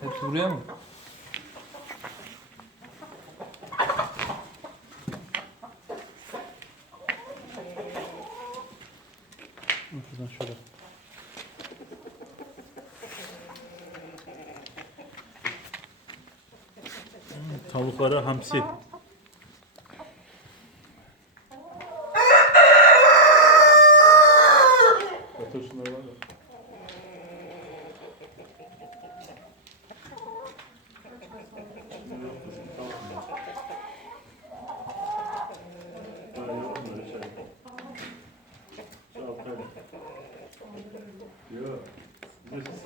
Hepsi buraya mı? Şuradan şöyle. Hmm, tavuklara hamsi. Otursunlar var ya.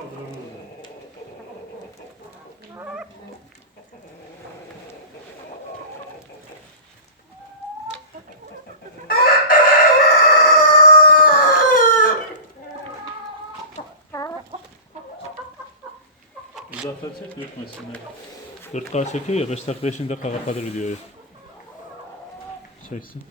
Bize saldırılır. Uzaktan çek yürütmesinler. 4K çekiyor ya 5 dakika 5 dakika kapatır videoyu. Çeksin.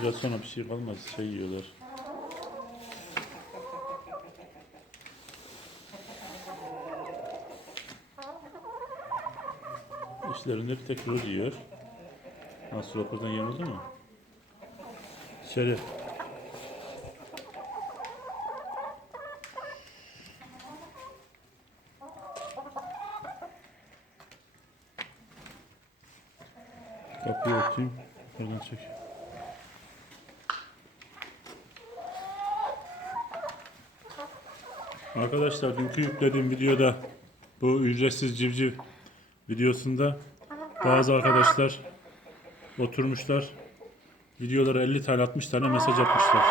Biraz sonra bir şey kalmaz. Şey yiyorlar. İşlerinde bir tek rol yiyor. Nasıl rapordan yemedi mi? Şerif. Kapıyı örteyim. Oradan çek. Arkadaşlar dünkü yüklediğim videoda bu ücretsiz civciv videosunda bazı arkadaşlar oturmuşlar videolara 50 tane 60 tane mesaj atmışlar.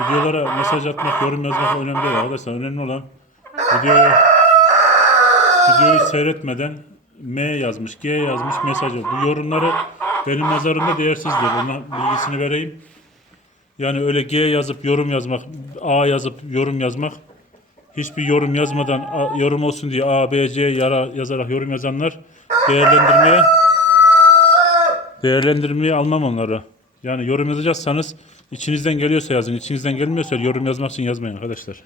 Videolara mesaj atmak, yorum yazmak önemli değil arkadaşlar. Önemli olan videoyu videoyu seyretmeden M yazmış, G yazmış mesajı. Bu yorumları benim nazarımda değersizdir. Ona bilgisini vereyim. Yani öyle G yazıp yorum yazmak, A yazıp yorum yazmak hiçbir yorum yazmadan a- yorum olsun diye A, B, C yara, yazarak yorum yazanlar değerlendirmeye değerlendirmeye almam onları. Yani yorum yazacaksanız içinizden geliyorsa yazın. İçinizden gelmiyorsa yorum yazmak için yazmayın arkadaşlar.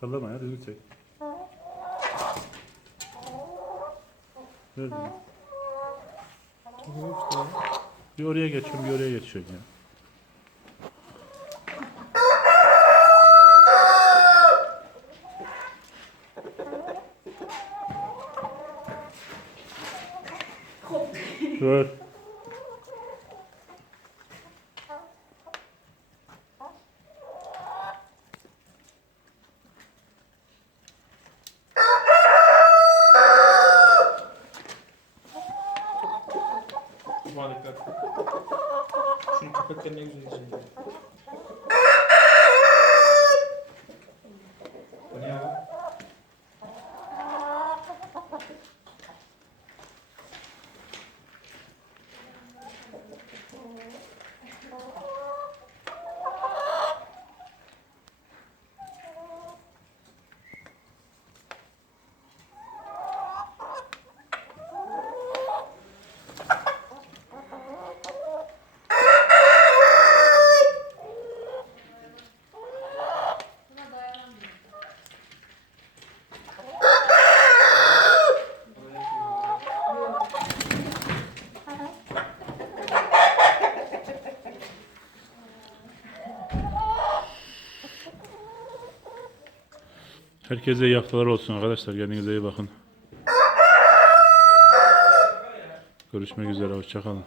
Sallama ya düzgün çek. Ver bunu. Bir oraya geçiyorum, bir oraya geçiyorum ya. Ver. Put the güzel içinde. Herkese iyi haftalar olsun arkadaşlar. Kendinize iyi bakın. Görüşmek üzere. Hoşçakalın.